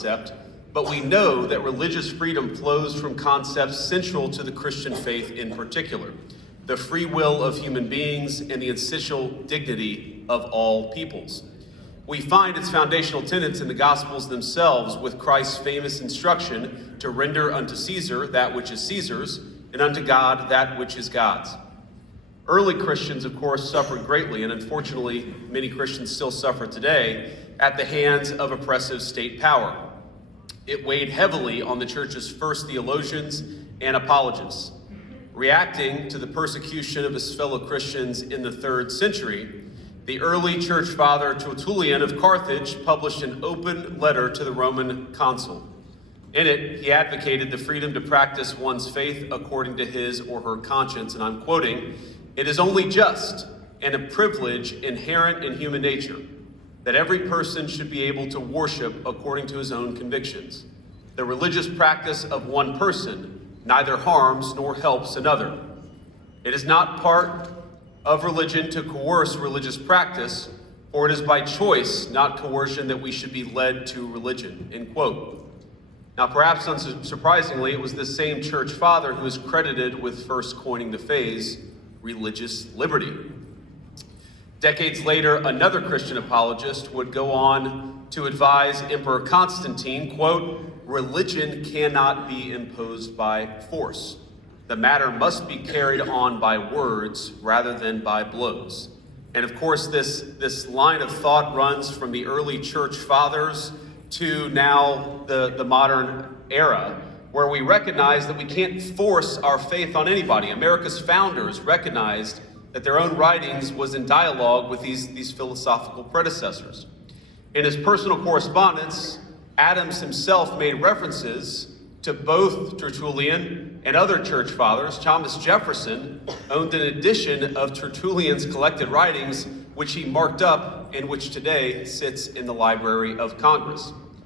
concept, but we know that religious freedom flows from concepts central to the Christian faith in particular: the free will of human beings and the essential dignity of all peoples. We find its foundational tenets in the Gospels themselves, with Christ's famous instruction to render unto Caesar that which is Caesar's, and unto God that which is God's. Early Christians, of course, suffered greatly, and unfortunately, many Christians still suffer today at the hands of oppressive state power. It weighed heavily on the church's first theologians and apologists. Reacting to the persecution of his fellow Christians in the 3rd century, the early church father Tertullian of Carthage published an open letter to the Roman consul. In it, he advocated the freedom to practice one's faith according to his or her conscience, and I'm quoting, "It is only just and a privilege inherent in human nature that every person should be able to worship according to his own convictions. The religious practice of one person neither harms nor helps another. It is not part of religion to coerce religious practice, for it is by choice, not coercion, that we should be led to religion," end quote. Now, perhaps unsurprisingly, it was this same church father who is credited with first coining the phrase religious liberty. Decades later, another Christian apologist would go on to advise Emperor Constantine, quote, "Religion cannot be imposed by force. The matter must be carried on by words rather than by blows." And of course, this line of thought runs from the early church fathers to now the modern era, where we recognize that we can't force our faith on anybody. America's founders recognized that their own writings was in dialogue with these philosophical predecessors. In his personal correspondence, Adams himself made references to both Tertullian and other church fathers. Thomas Jefferson owned an edition of Tertullian's collected writings, which he marked up and which today sits in the Library of Congress.